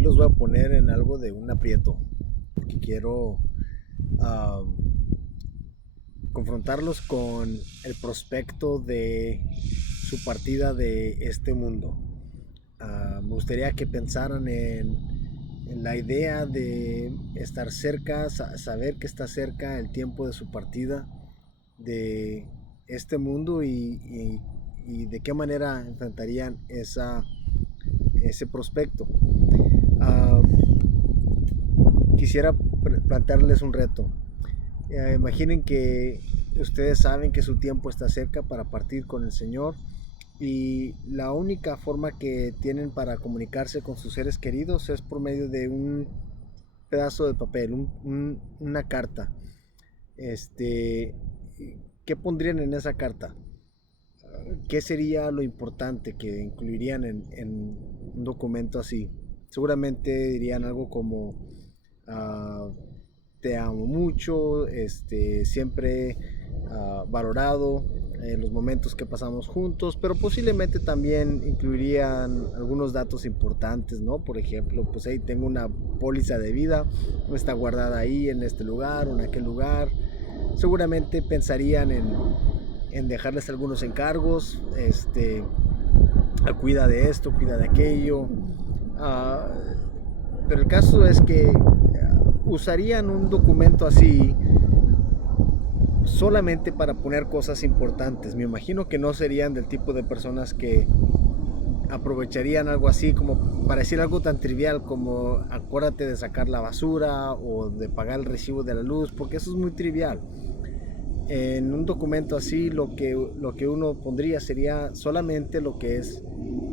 Hoy los voy a poner en algo de un aprieto, porque quiero ah, confrontarlos con el prospecto de su partida de este mundo. Me gustaría que pensaran en la idea de estar cerca, saber que está cerca el tiempo de su partida de este mundo y de qué manera enfrentarían ese prospecto. Ah, Quisiera plantearles un reto. Imaginen que ustedes saben que su tiempo está cerca para partir con el Señor y la única forma que tienen para comunicarse con sus seres queridos es por medio de un pedazo de papel, una carta. Este, ¿Qué pondrían en esa carta? ¿Qué sería lo importante que incluirían en un documento así? Seguramente dirían algo como uh, te amo mucho, siempre valorado los momentos que pasamos juntos, pero posiblemente también incluirían algunos datos importantes, ¿no? Por ejemplo, pues ahí tengo una póliza de vida, no está guardada ahí en este lugar o en aquel lugar. Seguramente pensarían en dejarles algunos encargos, cuida de esto, cuida de aquello. Uh, pero el caso es que usarían un documento así solamente para poner cosas importantes. Me imagino que no serían del tipo de personas que aprovecharían algo así como para decir algo tan trivial como acuérdate de sacar la basura o de pagar el recibo de la luz, porque eso es muy trivial. En un documento así lo que uno pondría sería solamente lo que es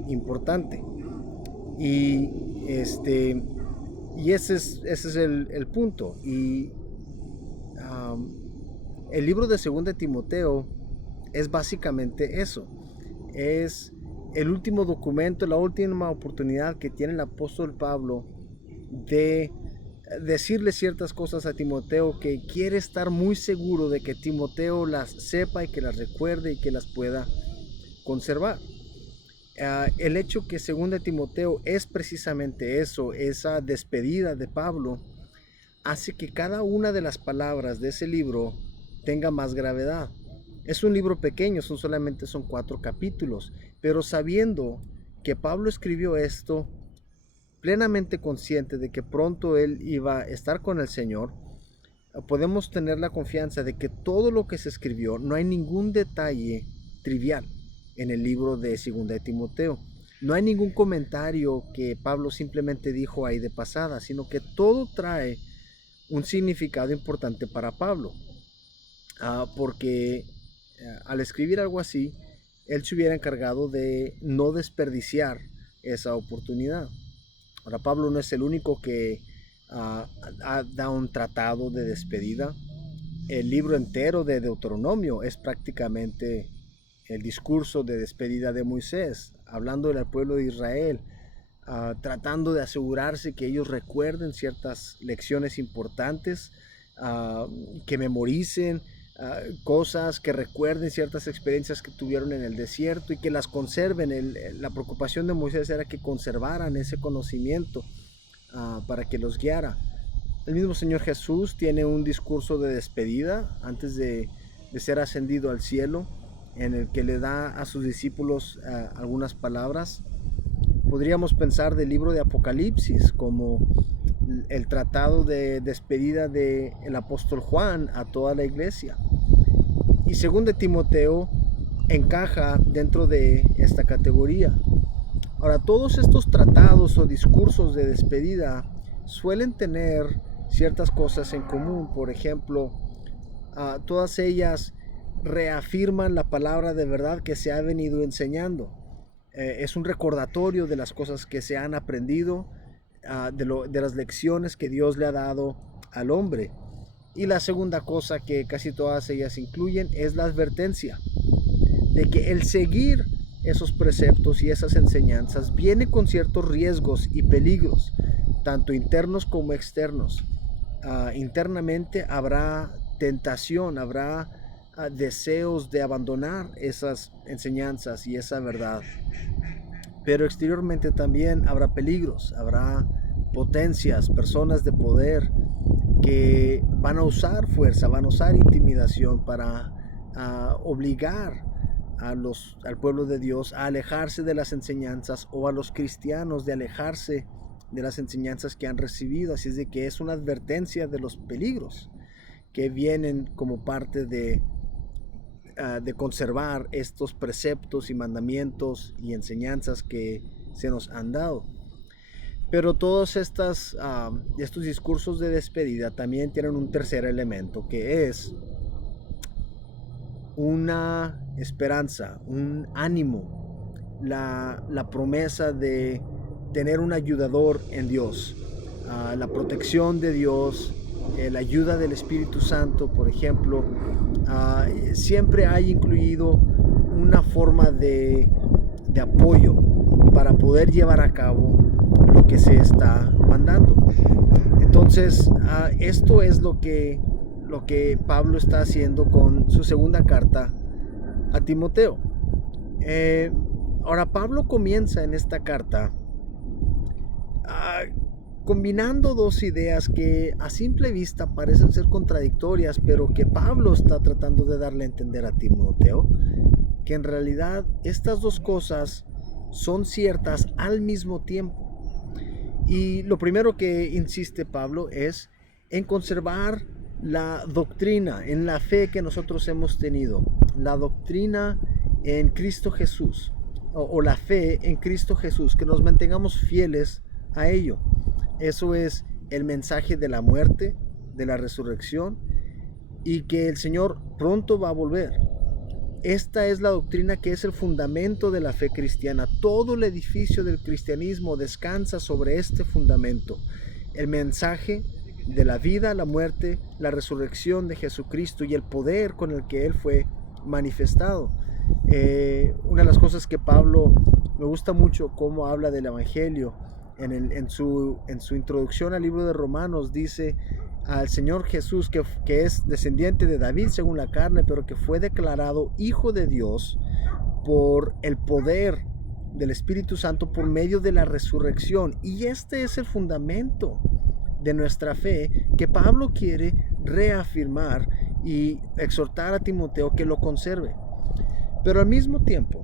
importante. Y y ese es el punto. Y um, el libro de 2 de Timoteo es básicamente eso. Es el último documento, la última oportunidad que tiene el apóstol Pablo de decirle ciertas cosas a Timoteo, que quiere estar muy seguro de que Timoteo las sepa y que las recuerde y que las pueda conservar. El hecho que 2 Timoteo es precisamente eso, esa despedida de Pablo, hace que cada una de las palabras de ese libro tenga más gravedad. Es un libro pequeño, solamente son 4 capítulos, pero sabiendo que Pablo escribió esto, plenamente consciente de que pronto él iba a estar con el Señor, podemos tener la confianza de que todo lo que se escribió, no hay ningún detalle trivial en el libro de 2 de Timoteo. No hay ningún comentario que Pablo simplemente dijo ahí de pasada, sino que todo trae un significado importante para Pablo. Porque al escribir algo así, él se hubiera encargado de no desperdiciar esa oportunidad. Ahora, Pablo no es el único que da un tratado de despedida. El libro entero de Deuteronomio es prácticamente el discurso de despedida de Moisés, hablándole al pueblo de Israel, tratando de asegurarse que ellos recuerden ciertas lecciones importantes, que memoricen cosas, que recuerden ciertas experiencias que tuvieron en el desierto y que las conserven. La preocupación de Moisés era que conservaran ese conocimiento para que los guiara. El mismo Señor Jesús tiene un discurso de despedida antes de ser ascendido al cielo, en el que le da a sus discípulos algunas palabras. Podríamos pensar del libro de Apocalipsis como el tratado de despedida del apóstol Juan a toda la iglesia. Y 2 de Timoteo encaja dentro de esta categoría. Ahora, todos estos tratados o discursos de despedida suelen tener ciertas cosas en común. Por ejemplo, todas ellas reafirman la palabra de verdad que se ha venido enseñando. Es un recordatorio de las cosas que se han aprendido, de las lecciones que Dios le ha dado al hombre. Y la segunda cosa que casi todas ellas incluyen es la advertencia de que el seguir esos preceptos y esas enseñanzas viene con ciertos riesgos y peligros, tanto internos como externos. Internamente habrá tentación, habrá deseos de abandonar esas enseñanzas y esa verdad, pero exteriormente también habrá peligros, habrá potencias, personas de poder que van a usar fuerza, van a usar intimidación para obligar al pueblo de Dios a alejarse de las enseñanzas, o a los cristianos de alejarse de las enseñanzas que han recibido. Así es de que es una advertencia de los peligros que vienen como parte de conservar estos preceptos y mandamientos y enseñanzas que se nos han dado. Pero todos estos discursos de despedida también tienen un tercer elemento, que es una esperanza, un ánimo, la promesa de tener un ayudador en Dios, la protección de Dios, la ayuda del Espíritu Santo, por ejemplo. Siempre hay incluido una forma de apoyo para poder llevar a cabo lo que se está mandando. Entonces, esto es lo que Pablo está haciendo con su segunda carta a Timoteo. Ahora, Pablo comienza en esta carta combinando dos ideas que a simple vista parecen ser contradictorias, pero que Pablo está tratando de darle a entender a Timoteo, que en realidad estas dos cosas son ciertas al mismo tiempo. Y lo primero que insiste Pablo es en conservar la doctrina, en la fe que nosotros hemos tenido, la doctrina en Cristo Jesús, o la fe en Cristo Jesús, que nos mantengamos fieles a ello. Eso es el mensaje de la muerte, de la resurrección, y que el Señor pronto va a volver. Esta es la doctrina que es el fundamento de la fe cristiana. Todo el edificio del cristianismo descansa sobre este fundamento: el mensaje de la vida, la muerte, la resurrección de Jesucristo y el poder con el que Él fue manifestado. Una de las cosas que Pablo, me gusta mucho cómo habla del Evangelio. En su introducción al libro de Romanos dice al Señor Jesús que es descendiente de David según la carne, pero que fue declarado Hijo de Dios por el poder del Espíritu Santo por medio de la resurrección. Y este es el fundamento de nuestra fe que Pablo quiere reafirmar y exhortar a Timoteo que lo conserve. Pero al mismo tiempo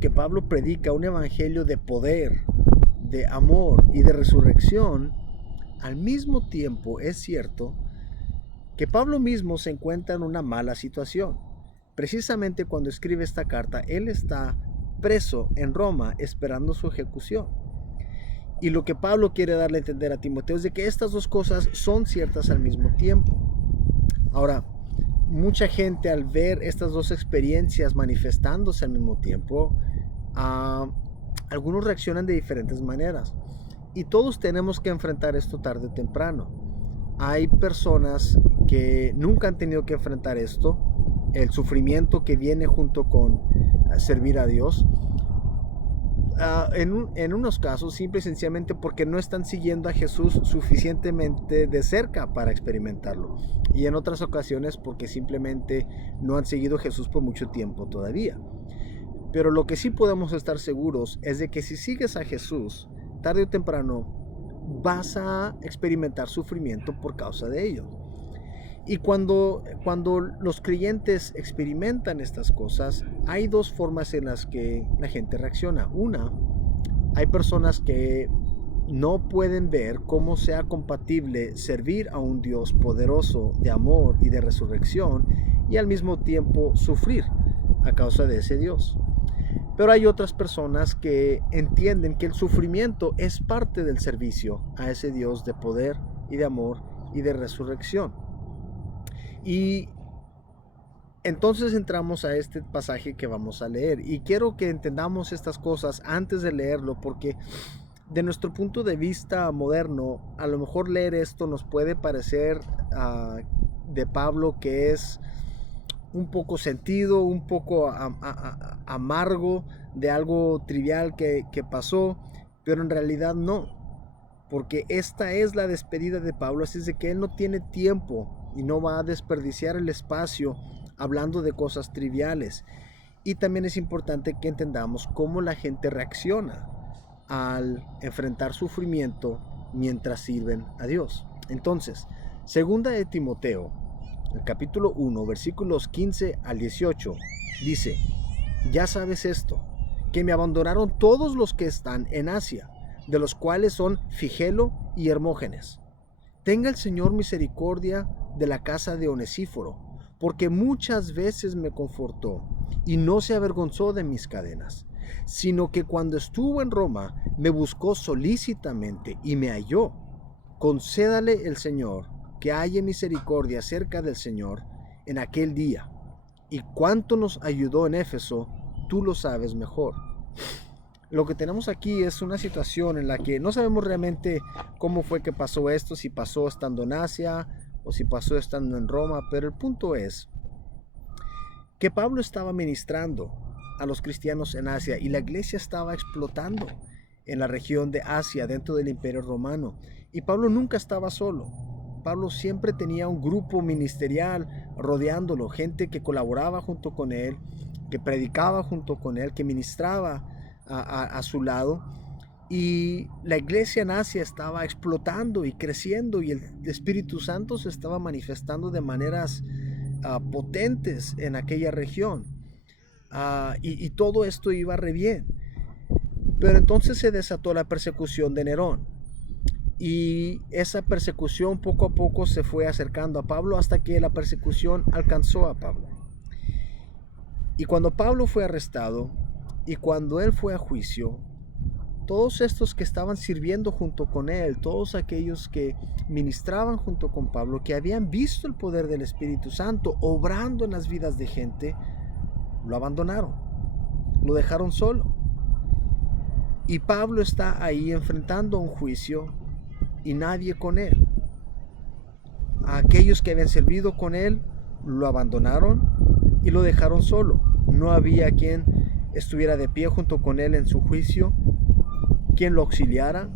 que Pablo predica un evangelio de poder, de amor y de resurrección, al mismo tiempo es cierto que Pablo mismo se encuentra en una mala situación. Precisamente cuando escribe esta carta, él está preso en Roma esperando su ejecución. Y lo que Pablo quiere darle a entender a Timoteo es de que estas dos cosas son ciertas al mismo tiempo. Ahora, mucha gente, al ver estas dos experiencias manifestándose al mismo tiempo, algunos reaccionan de diferentes maneras, y todos tenemos que enfrentar esto tarde o temprano. Hay personas que nunca han tenido que enfrentar esto, el sufrimiento que viene junto con servir a Dios. En unos casos simple y sencillamente porque no están siguiendo a Jesús suficientemente de cerca para experimentarlo, y en otras ocasiones porque simplemente no han seguido a Jesús por mucho tiempo todavía. Pero lo que sí podemos estar seguros es de que si sigues a Jesús, tarde o temprano vas a experimentar sufrimiento por causa de ello. Y cuando los creyentes experimentan estas cosas, hay dos formas en las que la gente reacciona. Una, hay personas que no pueden ver cómo sea compatible servir a un Dios poderoso de amor y de resurrección y al mismo tiempo sufrir a causa de ese Dios. Pero hay otras personas que entienden que el sufrimiento es parte del servicio a ese Dios de poder y de amor y de resurrección. Y entonces entramos a este pasaje que vamos a leer, y quiero que entendamos estas cosas antes de leerlo, porque de nuestro punto de vista moderno, a lo mejor leer esto nos puede parecer de Pablo que es un poco sentido, un poco amargo de algo trivial que pasó, pero en realidad no, porque esta es la despedida de Pablo, así es de que él no tiene tiempo y no va a desperdiciar el espacio hablando de cosas triviales. Y también es importante que entendamos cómo la gente reacciona al enfrentar sufrimiento mientras sirven a Dios. Entonces, segunda de Timoteo, el capítulo 1, versículos 15 al 18, dice: ya sabes esto, que me abandonaron todos los que están en Asia, de los cuales son Figelo y Hermógenes. Tenga el Señor misericordia de la casa de Onesíforo, porque muchas veces me confortó y no se avergonzó de mis cadenas, sino que cuando estuvo en Roma me buscó solícitamente y me halló. Concédale el Señor que haya misericordia cerca del Señor en aquel día. Y cuánto nos ayudó en Éfeso, tú lo sabes mejor. Lo que tenemos aquí es una situación en la que no sabemos realmente cómo fue que pasó esto, si pasó estando en Asia o si pasó estando en Roma, pero el punto es que Pablo estaba ministrando a los cristianos en Asia y la iglesia estaba explotando en la región de Asia dentro del Imperio Romano, y Pablo nunca estaba solo. Pablo siempre tenía un grupo ministerial rodeándolo, gente que colaboraba junto con él, que predicaba junto con él, que ministraba a su lado, y la iglesia en Asia estaba explotando y creciendo, y el Espíritu Santo se estaba manifestando de maneras potentes en aquella región, y todo esto iba re bien. Pero entonces se desató la persecución de Nerón, y esa persecución poco a poco se fue acercando a Pablo hasta que la persecución alcanzó a Pablo. Y cuando Pablo fue arrestado y cuando él fue a juicio, todos estos que estaban sirviendo junto con él, todos aquellos que ministraban junto con Pablo, que habían visto el poder del Espíritu Santo obrando en las vidas de gente, lo abandonaron, lo dejaron solo. Y Pablo está ahí enfrentando un juicio y nadie con él. A aquellos que habían servido con él lo abandonaron y lo dejaron solo. No había quien estuviera de pie junto con él en su juicio, quien lo auxiliara,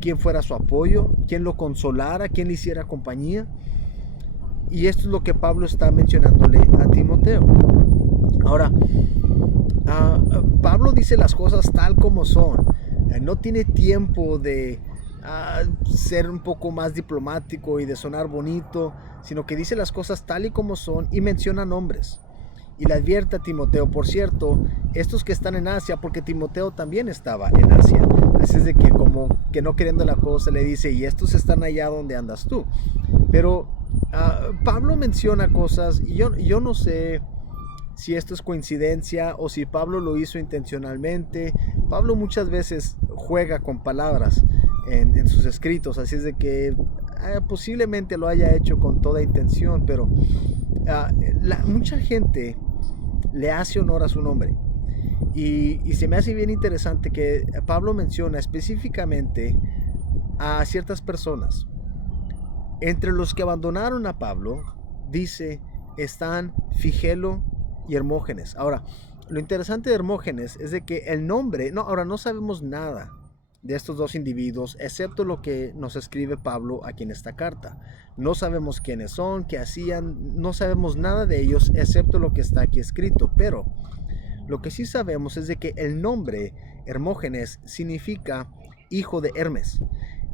quien fuera su apoyo, quien lo consolara, quien le hiciera compañía. Y esto es lo que Pablo está mencionándole a Timoteo. Ahora, Pablo dice las cosas tal como son. No tiene tiempo de ser un poco más diplomático y de sonar bonito, sino que dice las cosas tal y como son y menciona nombres. Y le advierte a Timoteo, por cierto, estos que están en Asia, porque Timoteo también estaba en Asia. Así es de que como que no queriendo la cosa le dice, y estos están allá donde andas tú. Pero Pablo menciona cosas y yo no sé si esto es coincidencia o si Pablo lo hizo intencionalmente. Pablo muchas veces juega con palabras en sus escritos, así es de que posiblemente lo haya hecho con toda intención, pero mucha gente le hace honor a su nombre, y se me hace bien interesante que Pablo menciona específicamente a ciertas personas. Entre los que abandonaron a Pablo, dice, están Figelo y Hermógenes. Ahora, lo interesante de Hermógenes es de que el nombre, ahora no sabemos nada de estos dos individuos, excepto lo que nos escribe Pablo aquí en esta carta. No sabemos quiénes son, qué hacían, no sabemos nada de ellos, excepto lo que está aquí escrito. Pero lo que sí sabemos es de que el nombre Hermógenes significa hijo de Hermes.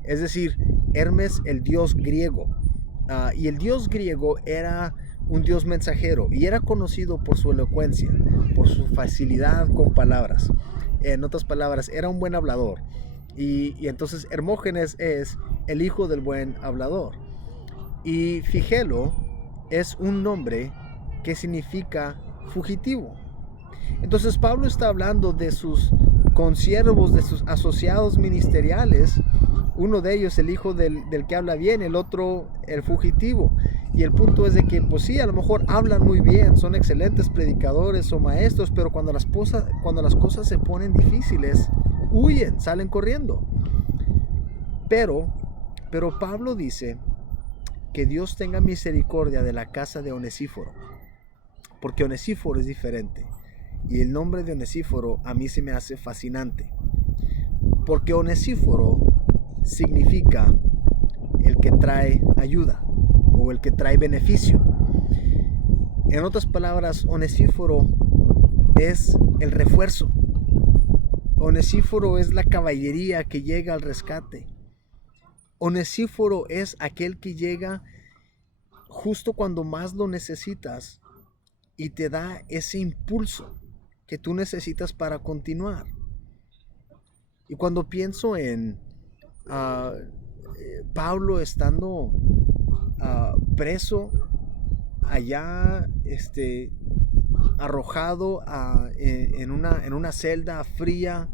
Es decir, Hermes, el dios griego. Y el dios griego era un dios mensajero y era conocido por su elocuencia, por su facilidad con palabras. En otras palabras, era un buen hablador. Y entonces Hermógenes es el hijo del buen hablador. Y Figelo es un nombre que significa fugitivo. Entonces Pablo está hablando de sus consiervos, de sus asociados ministeriales. Uno de ellos, el hijo del que habla bien, el otro, el fugitivo. Y el punto es de que, pues sí, a lo mejor hablan muy bien, son excelentes predicadores o maestros, pero cuando las cosas se ponen difíciles, huyen, salen corriendo. Pero Pablo dice que Dios tenga misericordia de la casa de Onesíforo, porque Onesíforo es diferente. Y el nombre de Onesíforo a mí se me hace fascinante, porque Onesíforo significa el que trae ayuda o el que trae beneficio. En otras palabras, Onesíforo es el refuerzo. Onesíforo es la caballería que llega al rescate. Onesíforo es aquel que llega justo cuando más lo necesitas y te da ese impulso que tú necesitas para continuar. Y cuando pienso en Pablo estando preso allá, arrojado en una celda fría,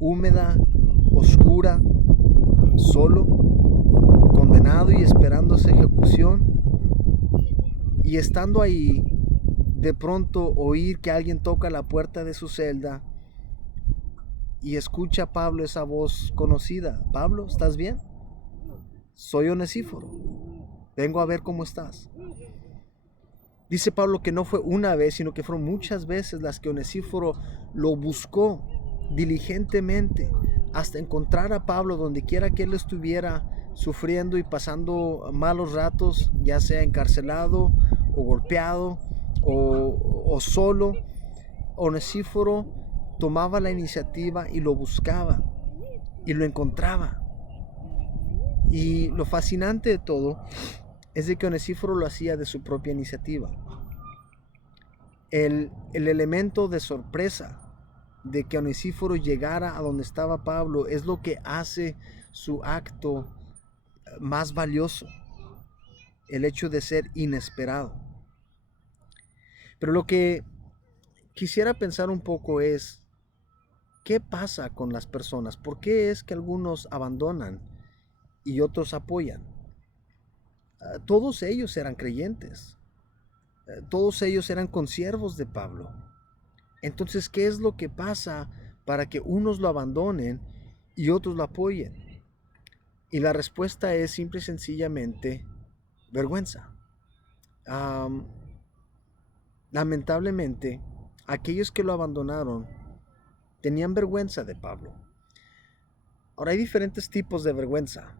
húmeda, oscura, solo, condenado y esperando su ejecución, y estando ahí, de pronto oír que alguien toca la puerta de su celda y escucha a Pablo esa voz conocida: Pablo, ¿estás bien? Soy Onesíforo, vengo a ver cómo estás. Dice Pablo que no fue una vez, sino que fueron muchas veces las que Onesíforo lo buscó diligentemente hasta encontrar a Pablo donde quiera que él estuviera sufriendo y pasando malos ratos, ya sea encarcelado o golpeado o solo. Onesíforo tomaba la iniciativa y lo buscaba y lo encontraba. Y lo fascinante de todo es de que Onesíforo lo hacía de su propia iniciativa. El elemento de sorpresa de que Onesíforo llegara a donde estaba Pablo es lo que hace su acto más valioso, el hecho de ser inesperado. Pero lo que quisiera pensar un poco es, ¿qué pasa con las personas? ¿Por qué es que algunos abandonan y otros apoyan? Todos ellos eran creyentes. Todos ellos eran consiervos de Pablo. Entonces, ¿qué es lo que pasa para que unos lo abandonen y otros lo apoyen? Y la respuesta es simple y sencillamente vergüenza. Lamentablemente, aquellos que lo abandonaron tenían vergüenza de Pablo. Ahora, hay diferentes tipos de vergüenza.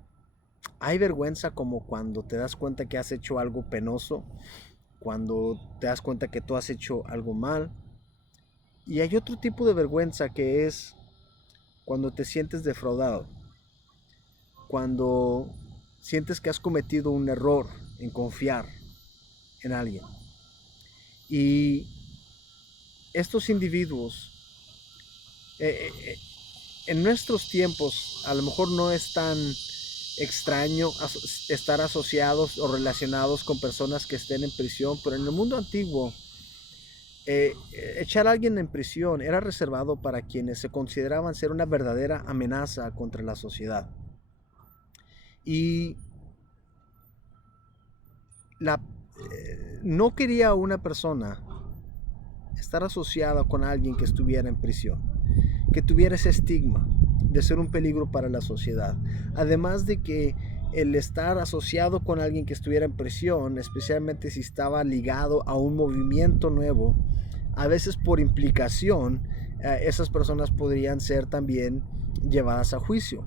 Hay vergüenza como cuando te das cuenta que has hecho algo penoso, cuando te das cuenta que tú has hecho algo mal. Y hay otro tipo de vergüenza que es cuando te sientes defraudado, cuando sientes que has cometido un error en confiar en alguien. Y estos individuos, en nuestros tiempos, a lo mejor no es tan extraño estar asociados o relacionados con personas que estén en prisión, pero en el mundo antiguo, echar a alguien en prisión era reservado para quienes se consideraban ser una verdadera amenaza contra la sociedad. Y no quería una persona estar asociada con alguien que estuviera en prisión, que tuviera ese estigma de ser un peligro para la sociedad. Además de que el estar asociado con alguien que estuviera en prisión, especialmente si estaba ligado a un movimiento nuevo, a veces por implicación, esas personas podrían ser también llevadas a juicio.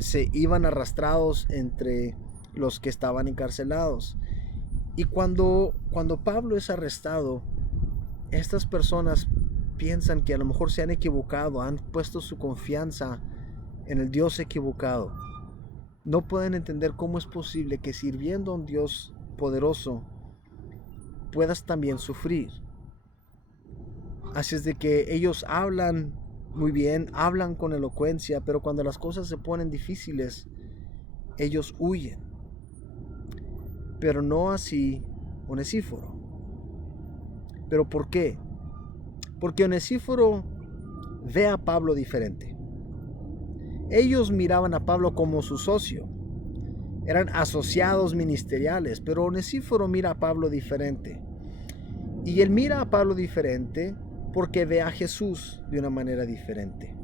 Se iban arrastrados entre los que estaban encarcelados. Y cuando Pablo es arrestado, estas personas piensan que a lo mejor se han equivocado, han puesto su confianza en el Dios equivocado. No pueden entender cómo es posible que sirviendo a un Dios poderoso puedas también sufrir. Así es de que ellos hablan muy bien, hablan con elocuencia, pero cuando las cosas se ponen difíciles, ellos huyen. Pero no así Onesíforo. ¿Pero por qué? Porque Onesíforo ve a Pablo diferente. Ellos miraban a Pablo como su socio. Eran asociados ministeriales, pero Onesíforo mira a Pablo diferente. Y él mira a Pablo diferente porque ve a Jesús de una manera diferente.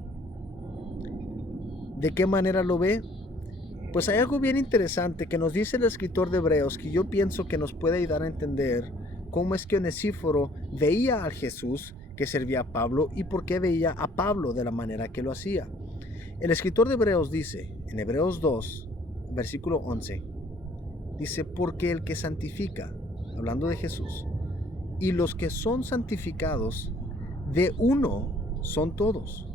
¿De qué manera lo ve? Pues hay algo bien interesante que nos dice el escritor de Hebreos, que yo pienso que nos puede ayudar a entender cómo es que Onesíforo veía al Jesús que servía a Pablo y por qué veía a Pablo de la manera que lo hacía. El escritor de Hebreos dice, en Hebreos 2, versículo 11, dice: porque el que santifica, hablando de Jesús, y los que son santificados, de uno son todos,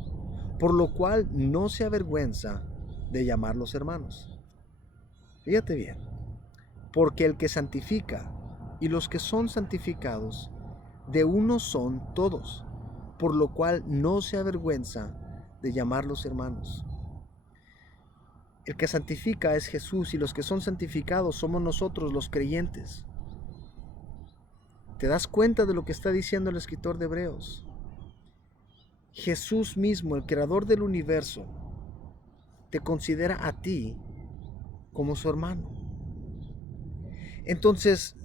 por lo cual no se avergüenza de llamarlos hermanos. Fíjate bien, porque el que santifica y los que son santificados, de uno son todos, por lo cual no se avergüenza de llamarlos hermanos. El que santifica es Jesús y los que son santificados somos nosotros los creyentes. ¿Te das cuenta de lo que está diciendo el escritor de Hebreos? Jesús mismo, el creador del universo, te considera a ti como su hermano. Entonces,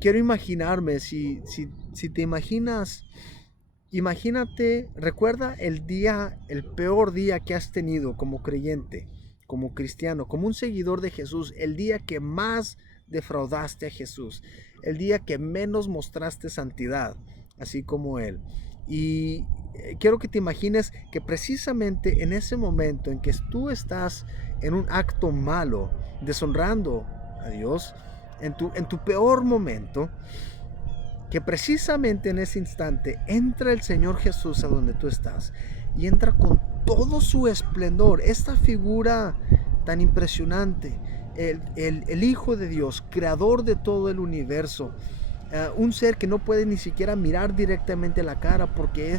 quiero imaginarme, si te imaginas, imagínate, recuerda el peor día que has tenido como creyente, como cristiano, como un seguidor de Jesús, el día que más defraudaste a Jesús, el día que menos mostraste santidad, así como Él. Y quiero que te imagines que precisamente en ese momento en que tú estás en un acto malo, deshonrando a Dios, en tu peor momento, que precisamente en ese instante entra el Señor Jesús a donde tú estás y entra con todo su esplendor, esta figura tan impresionante, el Hijo de Dios, creador de todo el universo, un ser que no puede ni siquiera mirar directamente la cara porque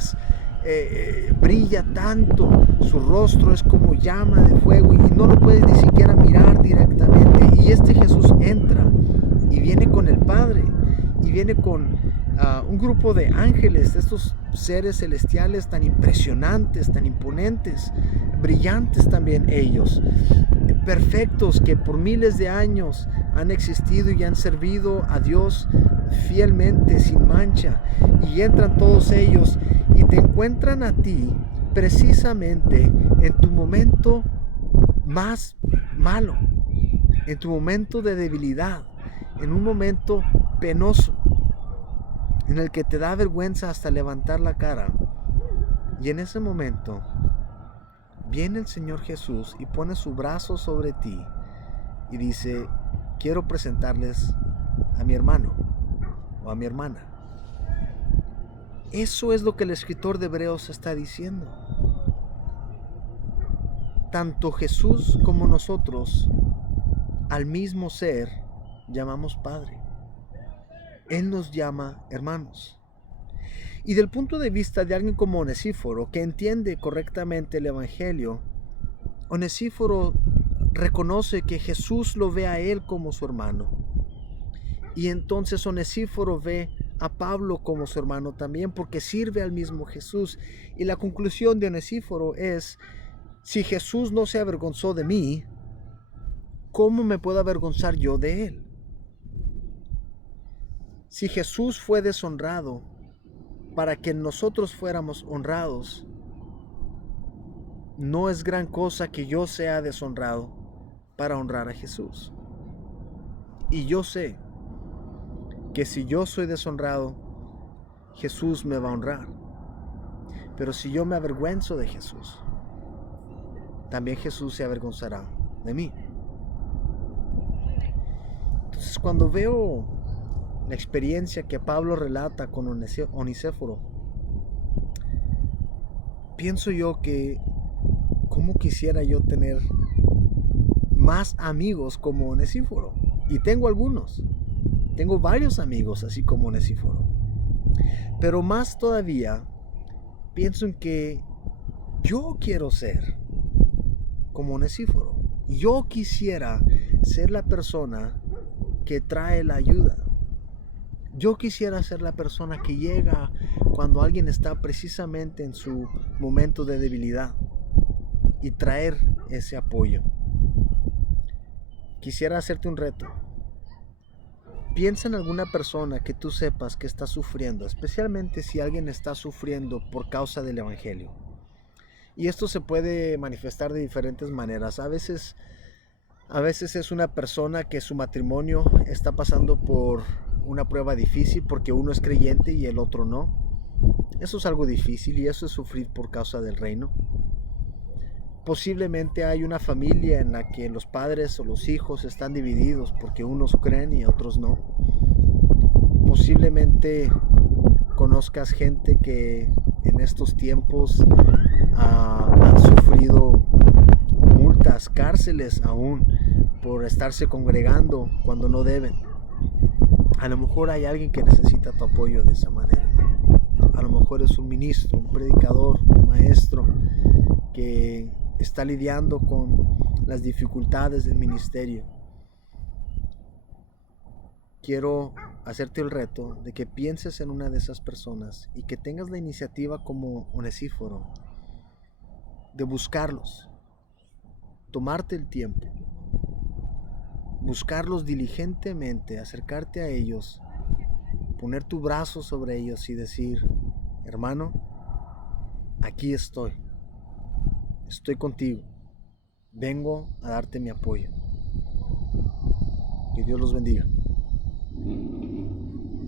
brilla tanto, su rostro es como llama de fuego y no lo puede ni siquiera mirar directamente. Y este Jesús entra y viene con el Padre y viene con un grupo de ángeles, estos seres celestiales tan impresionantes, tan imponentes, brillantes también ellos, perfectos, que por miles de años han existido y han servido a Dios fielmente, sin mancha, y entran todos ellos y te encuentran a ti precisamente en tu momento más malo, en tu momento de debilidad, en un momento penoso, en el que te da vergüenza hasta levantar la cara. Y en ese momento viene el Señor Jesús y pone su brazo sobre ti y dice: quiero presentarles a mi hermano o a mi hermana. Eso es lo que el escritor de Hebreos está diciendo. Tanto Jesús como nosotros al mismo ser llamamos Padre. Él nos llama hermanos. Y del punto de vista de alguien como Onesíforo, que entiende correctamente el Evangelio, Onesíforo reconoce que Jesús lo ve a él como su hermano. Y entonces Onesíforo ve a Pablo como su hermano también, porque sirve al mismo Jesús. Y la conclusión de Onesíforo es: si Jesús no se avergonzó de mí, ¿cómo me puedo avergonzar yo de él? Si Jesús fue deshonrado para que nosotros fuéramos honrados, no es gran cosa que yo sea deshonrado para honrar a Jesús. Y yo sé que si yo soy deshonrado, Jesús me va a honrar. Pero si yo me avergüenzo de Jesús, también Jesús se avergonzará de mí. Entonces, cuando veo la experiencia que Pablo relata con Onesíforo, pienso yo que cómo quisiera yo tener más amigos como Onesíforo. Y tengo algunos, tengo varios amigos así como Onesíforo. Pero más todavía, pienso en que yo quiero ser como Onesíforo. Yo quisiera ser la persona que trae la ayuda. Yo quisiera ser la persona que llega cuando alguien está precisamente en su momento de debilidad y traer ese apoyo. Quisiera hacerte un reto. Piensa en alguna persona que tú sepas que está sufriendo, especialmente si alguien está sufriendo por causa del Evangelio. Y esto se puede manifestar de diferentes maneras. A veces es una persona que su matrimonio está pasando por una prueba difícil porque uno es creyente y el otro no. Eso es algo difícil y eso es sufrir por causa del reino. Posiblemente hay una familia en la que los padres o los hijos están divididos porque unos creen y otros no. Posiblemente conozcas gente que en estos tiempos han sufrido multas, cárceles aún, por estarse congregando cuando no deben. A lo mejor hay alguien que necesita tu apoyo de esa manera. A lo mejor es un ministro, un predicador, un maestro que está lidiando con las dificultades del ministerio. Quiero hacerte el reto de que pienses en una de esas personas y que tengas la iniciativa como Onesíforo de buscarlos, tomarte el tiempo, buscarlos diligentemente, acercarte a ellos, poner tu brazo sobre ellos y decir: hermano, aquí estoy contigo, vengo a darte mi apoyo. Que Dios los bendiga.